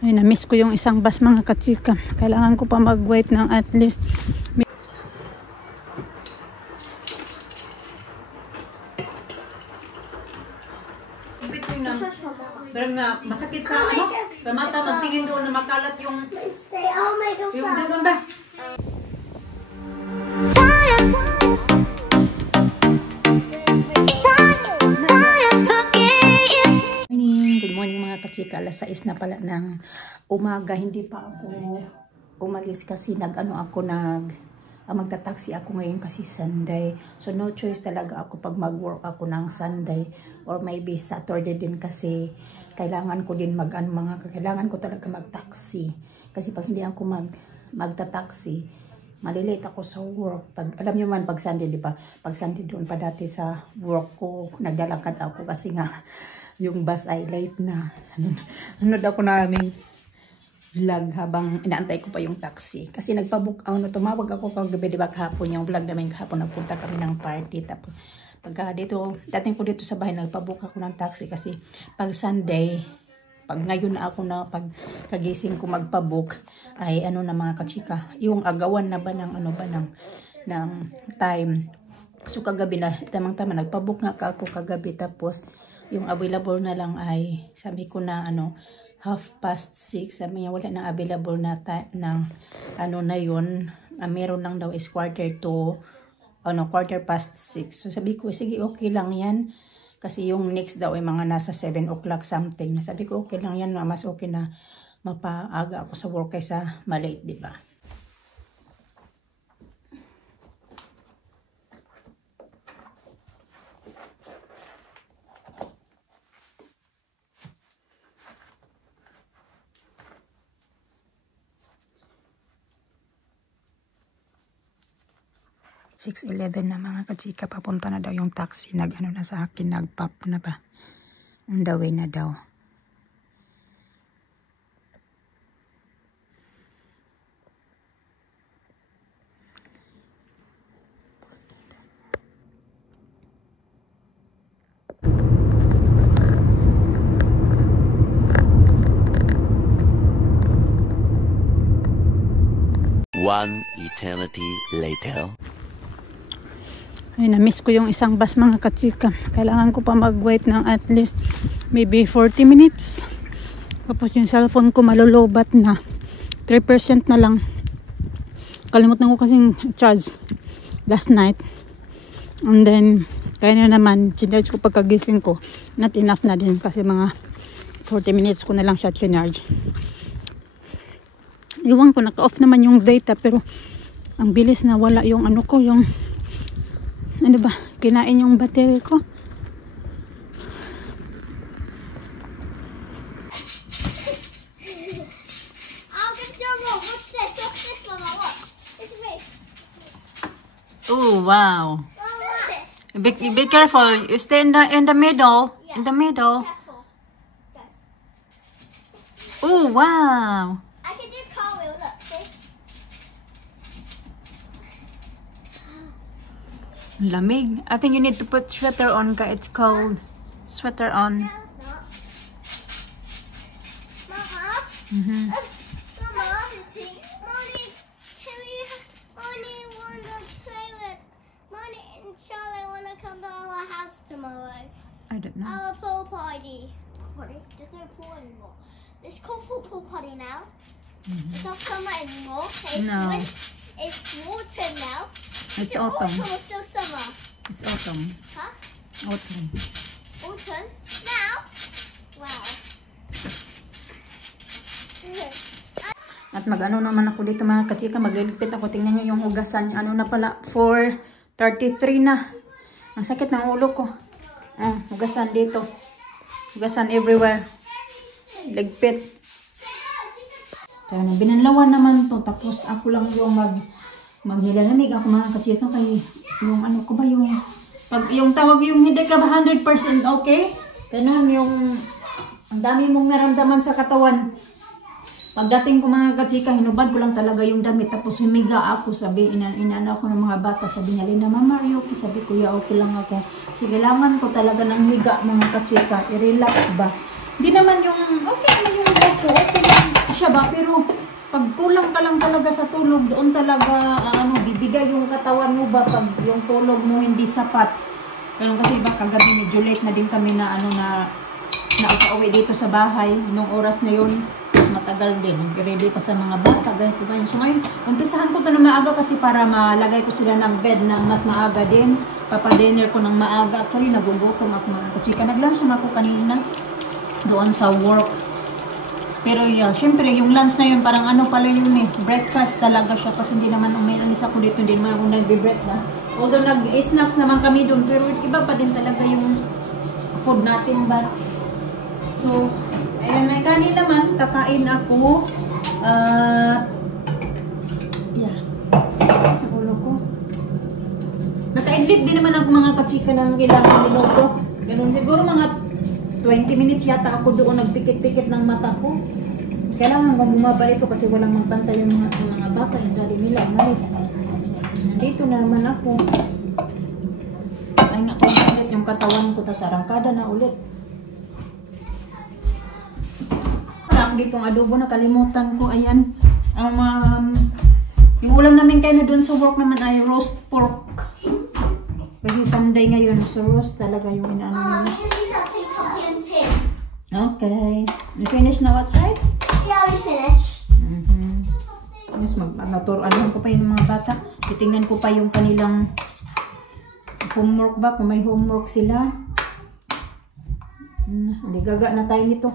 Ay, na-miss ko yung isang bus mga kachika. Kailangan ko pa mag-wait ng at least. Parang na masakit sa ano? Sa mata, magtingin doon na makalat yung doon ba? Good morning mga kachika. Alas 6 na pala ng umaga. Hindi pa ako umalis kasi magta-taxi ako ngayon kasi Sunday. So no choice talaga ako pag mag-work ako ng Sunday or maybe Saturday din kasi kailangan ko din kailangan ko talaga mag-taxi. Kasi pag hindi ako magta-taxi, malilate ako sa work. Alam niyo man pag Sunday, di ba? Pag Sunday doon pa dati sa work ko, naglalakad ako kasi nga yung bus ay late na. Nanood ako namin vlog habang inaantay ko pa yung taxi. Kasi tumawag ako kagabi, di ba, kahapon yung vlog namin kahapon, nagpunta kami ng party. Tapos dating ko dito sa bahay, nagpabook ako ng taxi kasi pag Sunday, pag ngayon na ako na pagkagising ko magpabook, ay na mga kachika, yung agawan na ba ng ng time. So kagabi na, tamang-tama, nagpabook nga ako kagabi, tapos yung available na lang ay, sabi ko na 6:30, sabi niya wala na available na ng na yun. Meron lang daw is 4:45. So sabi ko, sige, okay lang yan. Kasi yung next daw ay mga nasa 7 o'clock something. Sabi ko, okay lang yan, mas okay na mapaaga ako sa work kaysa malate, di ba? 6:11 na mga kachika, papunta na daw yung taxi. Na sa akin, nag-pop na ba? On the way na daw. One eternity later. Ay, na-miss ko yung isang bus mga kachika. Kailangan ko pa mag-wait ng at least maybe 40 minutes. Tapos yung cellphone ko malulobat na. 3% na lang. Kalimutan ko kasing charge last night. And then, kaya na naman, charge ko pagkagising ko. Not enough na din kasi mga 40 minutes ko na lang siya charge. Iwan ko, naka-off naman yung data pero ang bilis na wala yung yung kinain yung battery ko. Oh wow. Be careful. You stay in the middle. Yeah. In the middle. Careful. Oh wow. I can do cartwheel, look, see? Lamig. I think you need to put sweater on ka. It's cold. Sweater on. No, it's not. Mama? Mm-hmm. Mama, Mommy want to play with Mommy and Charlotte want to come to our house tomorrow. I don't know. Our pool party. There's no pool anymore. It's called pool party now. Mm-hmm. It's not summer anymore. It's water now. It's autumn. Autumn or still summer? It's autumn. Huh? Autumn. Autumn? Now? Wow. At naman ako dito mga kachika. Magliligpit ako. Tingnan nyo yung hugasan. Na pala? 4:33 na. Ang sakit ng ulo ko. Hugasan dito. Hugasan everywhere. Ligpit. Kaya binanlawan naman to. Tapos ako lang yung magnilalamig ako mga kachika. Kaya yung ko ba yung yung tawag yung hindi ka ba 100% okay? Ganun yung ang dami mong naramdaman sa katawan. Pagdating ko mga kachika, hinubad ko lang talaga yung damit. Tapos humiga ako, sabi, inana ako ng mga bata. Sabi niya, Lina, Mama, are you okay? Sabi ko, yeah, okay lang ako. Sige, kailangan ko talaga ng higa mga kachika. I-relax ba? Hindi naman yung, okay naman yung higa ko, okay lang. siya ba, pero pag kulang ka lang talaga sa tulog, doon talaga bibigay yung katawan mo ba pag yung tulog mo hindi sapat. Pero kasi ba kagabi medyo late na din kami na nauwi dito sa bahay nung oras na yun. Mas matagal din. Ready pa sa mga bata, ganito ganyan. So ngayon, umpisahan ko to na maaga kasi para malagay ko sila ng bed ng mas maaga din. Papadinner ko ng maaga. Actually, nagugutom ako mga kachika. Nag-lunch na ako kanina doon sa work. Pero yeah, syempre yung lunch na yun parang pala yun breakfast talaga siya kasi hindi naman umayanis ako dito, hindi naman ako nagbe-breakfast. Although nag-snacks naman kami doon, pero iba pa din talaga yung food natin ba. So, ayan, may kanin naman, kakain ako. Yeah. Ulo ko. Naka-idlip din naman ako mga kachika ng ilang minuto. Ganun siguro mga 20 minutes yata ako doon nagpikit-pikit ng mata ko. Kailangan kong bumaba ito kasi walang magpantay yung mga bata. Yung dali nila, umalis. Nandito na naman ako. Ay nga ko ulit yung katawan ko. Tapos arangkada na ulit. Wala ako ditong adobo. Nakalimutan ko. Ayan. Yung ulam namin kayo na doon sa work naman ay roast pork. Kasi Sunday ngayon. So roast talaga yung inaano nila. Okay. You finished now outside? Yeah, we finished. Yes, naturuan ko pa yung mga bata. Titingnan ko pa yung kanilang homework ba, kung may homework sila. Hindi gaga na tayo nito.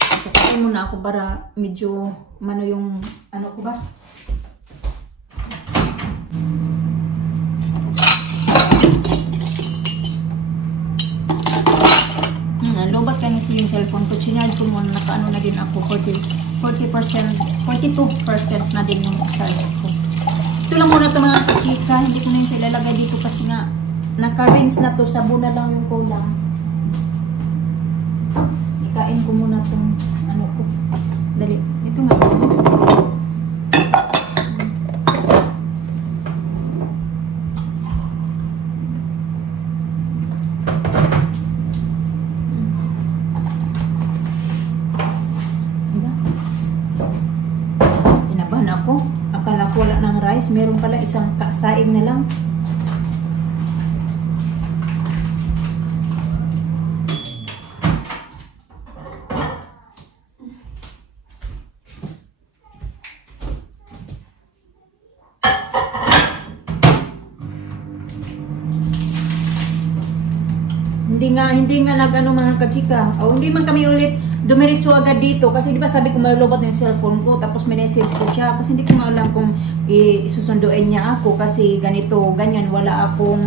Kakain muna ako para medyo yung ko ba? Lobat kami sa yung cellphone ko. Sinarge ko muna, nakaano na din ako. 42% na din yung charge ko. Ito lang muna ito mga kachika. Hindi ko na yung ilalagay dito kasi nga naka-rinse na to. Sabon na lang yung kulang. Ikain ko muna itong ko. Dali. Ito nga. Meron pala isang saing na lang. Hindi nga nag-ano mga kachika. O hindi man kami ulit dumiretso agad dito kasi di ba sabi ko malulobot na yung cellphone ko tapos message ko siya kasi hindi ko nga alam kung isusunduin niya ako kasi ganito, ganyan, wala akong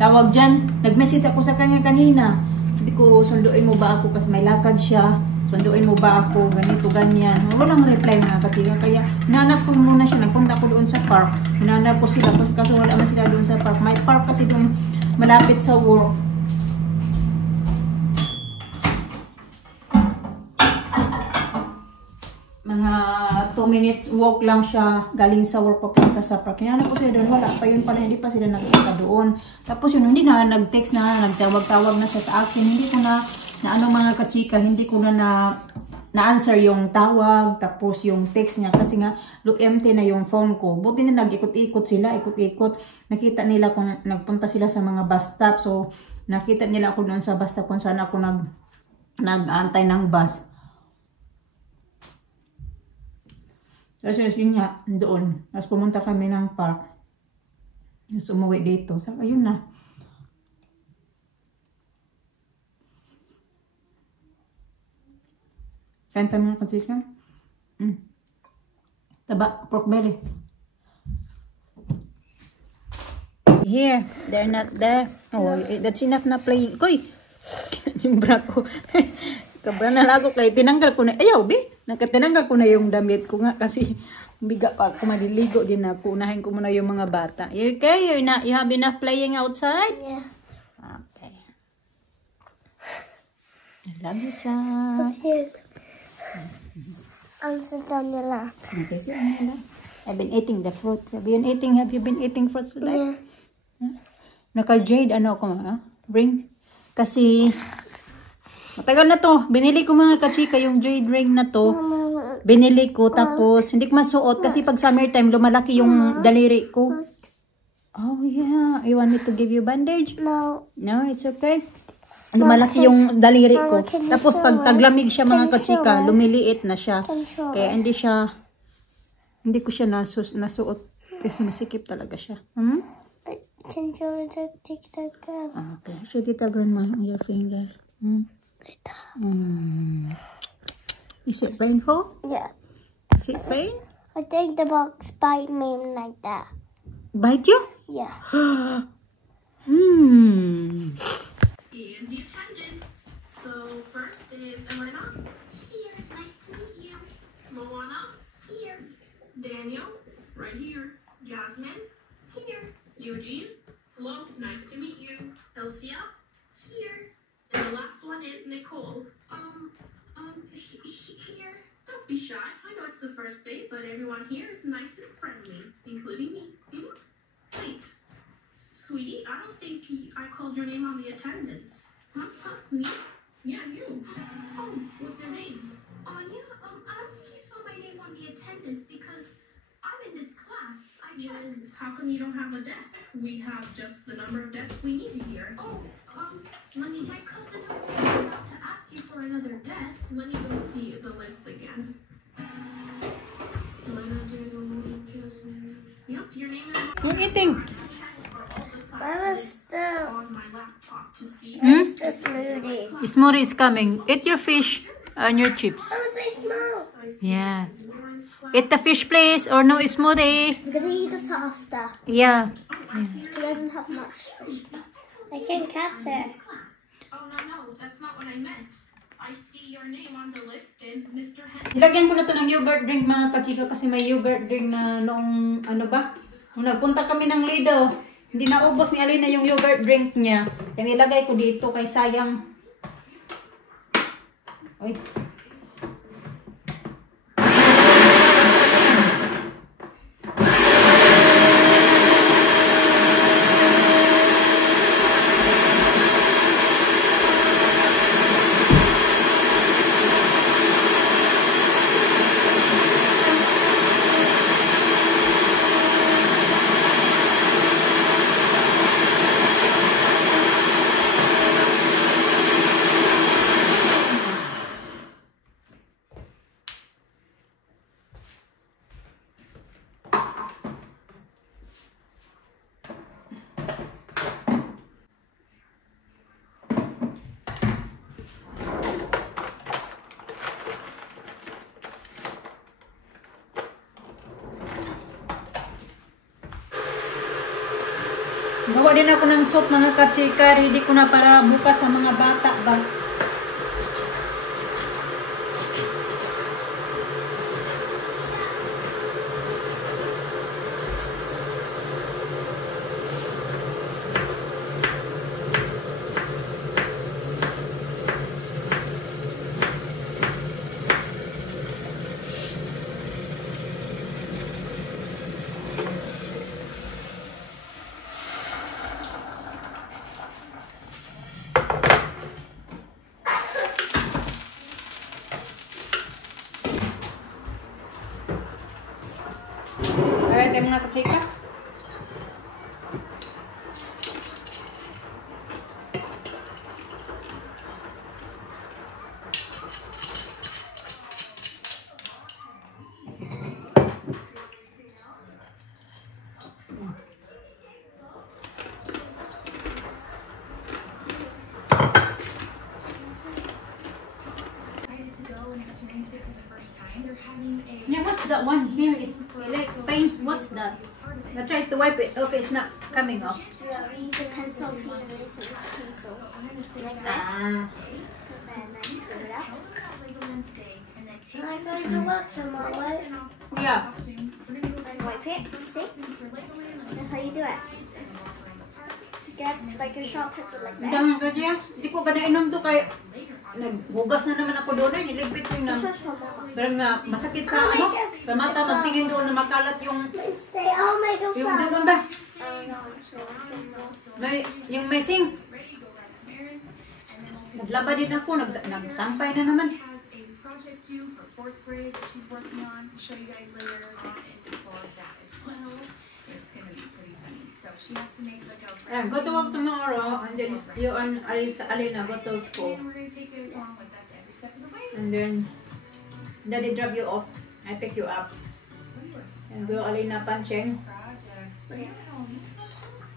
tawag dyan. Nag-message ako sa kanya kanina. Sabi ko, sunduin mo ba ako kasi may lakad siya. Sunduin mo ba ako, ganito, ganyan. Walang reply mga katiga. Kaya hinanap ko muna siya. Nagpunta ko doon sa park. Hinanap ko sila kasi wala man sila doon sa park. May park kasi doon malapit sa work. Mga 2 minutes walk lang siya galing sa work papunta sa park. Hinanap ko sila doon. Wala pa yun pala. Hindi pa sila nagpunta doon. Tapos yun, hindi na nag-text na, nagtawag-tawag na siya sa akin. Hindi ko na mga kachika, hindi ko na-answer yung tawag, tapos yung text niya kasi nga empty na yung phone ko. Buti na nag-ikot-ikot sila, ikot-ikot. Nakita nila kung nagpunta sila sa mga bus stop. So, nakita nila ako doon sa bus stop kung saan ako nag-aantay ng bus. Tapos yun nga, doon. Tapos pumunta kami ng park. Tapos umuwi dito. So, ayun na. Kanta mo na kachika? Taba, pork belly. Here, they're not there. Oh, that's enough na playing. Koy! Yung bra ko. Kabra na lago kay tinanggal ko na. Ayaw, be. Nakatinanggal ko na yung damit ko nga kasi biga pa ako maliligo din ako. Unahin ko muna yung mga bata. You okay? You have enough playing outside? Yeah. Okay. I love you, son. Here. I'll sit on your lap. Okay, sit on your lap. I've been eating the fruit. Have you been eating fruits today? Yeah. Huh? Naka-jade, ano ako ma? Bring. Kasi, Matagal na to. Binili ko mga kachika yung jade ring na to. Binili ko tapos hindi ko masuot kasi pag summertime lumalaki yung daliri ko. Oh yeah. You want me to give you bandage? No. No, it's okay. Lumalaki yung daliri ko. Mama, can you Tapos show pag it? taglamig siya Can mga you show kachika, it? lumiliit na siya. Can you show Kaya it? hindi ko siya nasuot kasi masikip talaga siya. Hmm? Can you show it to TikTok? Okay. Should it grandma on your finger? Hmm? Is it painful? Yeah. Is it pain? I think the box bite me like that. Bite you? Yeah. Is the attendance. So first is Elena. Here, nice to meet you. Moana. Here. Daniel. Right here. Jasmine. Here. Eugene. Hello, nice to meet you. Elsia. Here. And the last one is Nicole. Here. Don't be shy. I know it's the first date, but everyone here is nice and friendly, including me. Wait. Sweetie, I don't think I called your name on the attendance. Huh? Me? Yeah, you. Oh, what's your name? Oh, yeah, I don't think you saw my name on the attendance because I'm in this class. I checked. How come you don't have a desk? We have just the number of desks we need here. Oh, my cousin was about to ask you for another desk. Let me go see the list again. Yep, your name is... You're eating. Where was the on my laptop to see. smoothie? Smoothie is coming. Eat your fish and your chips. Oh, so small. Yeah. Eat the fish, please, or no smoothie. I'm gonna eat this after. Yeah. Because I don't have much fish. I can cut it. Oh, no, that's not what I meant. I see your name on the list and Mr. Henry. Ilagyan ko na to ng yogurt drink mga kachika kasi may yogurt drink na noong ano ba? Nung nagpunta kami ng Lidl, hindi naubos ni Alina yung yogurt drink niya. Yung ilagay ko dito kay sayang. Oy. Gawa din ako ng soup mga kachika. Ready ko na para bukas sa mga bata ba. Alright, mga kachika. Yeah, what's that one here is like paint. What's that? I tried to wipe it off. It's not coming off. Yeah, we use a pencil, and this is a pencil. Like this. Ah. And then I screw it up. And I go to work tomorrow. Yeah. I wipe it. See? That's how you do it. Get like a sharp pencil like Ang this. dami ka dyan. Hindi ko ba nainom to kay... Naghugas na naman ako doon. Niligpit ko yung First one, Mama. pero nga masakit sa ano, sa mata, magtingin doon na makalat yung Stay. I'll make a yung salad. doon ba? Oh, no, I'm sure. May, yung may sing. Naglaba din ako, nagsampay na naman. Has a project due for 4th grade that she's working on. I'll show you guys later on in info of that as well. It's gonna be pretty funny. So she has to make like a Go to work tomorrow, and then you and Alina go to school. and we're gonna take you along with us every step of the way. And then, Daddy drop you off. I pick you up. And go Alina punching. Projects. Yeah, homie.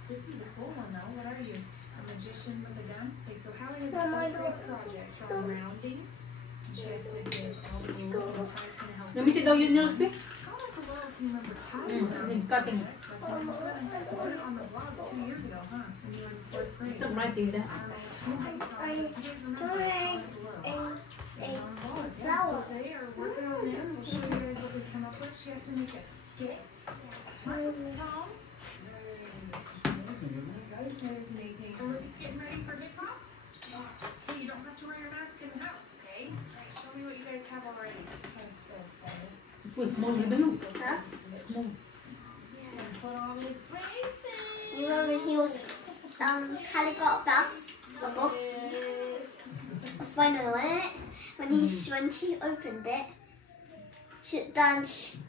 This is a cool one though. What are you? A magician with a gun? Okay, so Hallie has a 4th grade project from rounding. She has to give all the rules and Ty's gonna help. Let me see daw yung nails, babe. How like a little, if you remember Ty? It's cutting. Put it on the blog 2 years ago, huh? When you were in 4th grade. Stop writing that. So they are working on this. We'll show you guys what we come up with. She has to make a skit. Tom. It's just amazing, isn't it, guys? That is amazing. So we're just getting ready for hip hop. Hey, you don't have to wear your mask in the house, okay? All right, show me what you guys have already. I'm so excited. Huh? And put on his braces. You remember he was, Hallie got bags, a box, a spinal in it. When she opened it,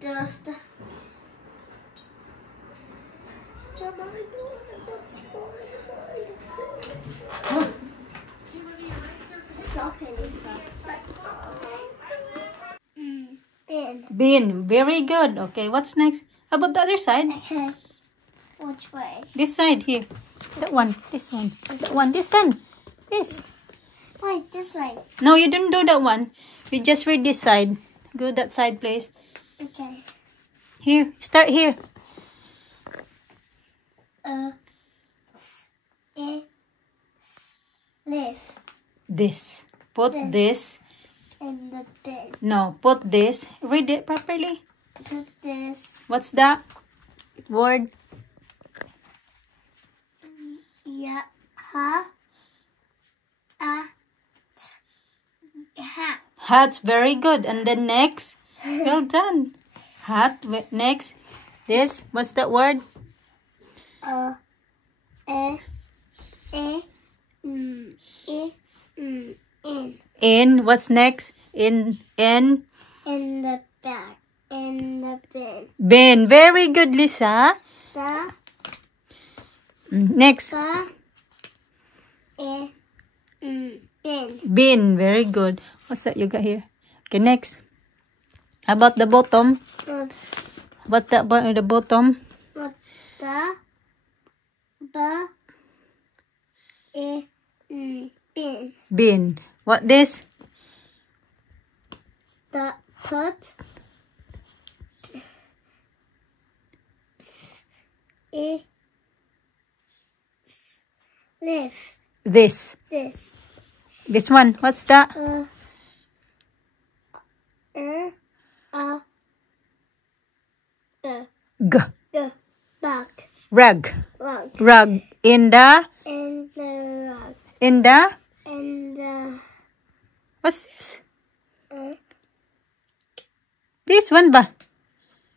there was the. Stopping stuff. Bin. Bin, very good. Okay, what's next? How about the other side? Okay. Which way? This side here. That one. This one. That one. This one. This. Why this way? No, you don't do that one. You just read this side. Go that side, please. Okay. Here. Start here. Live This. Put this. in the bin. No, put this. Read it properly. Put this. What's that word? Yeah. Ha. Hat. Hat's very good. And then next. Well done. Hat. Next. This. What's that word? In. In. What's next? In. In the bag. In the bin. Bin. Very good, Lisa. The. Next. In. Bin. Bin. Very good. What's that you got here? Okay, next. How about the bottom? What the bottom? Bin. Bin. What this? The hut. Live. This. This. This one. What's that? G. The bag. Rug. Rug. Rug. In the. And the rug. In the. And the. What's this? This one ba?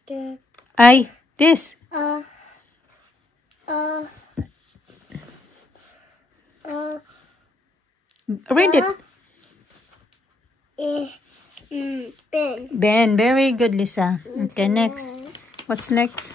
The. This. Read it. Bin. Ben. Very good, Lisa. Okay, next. What's next?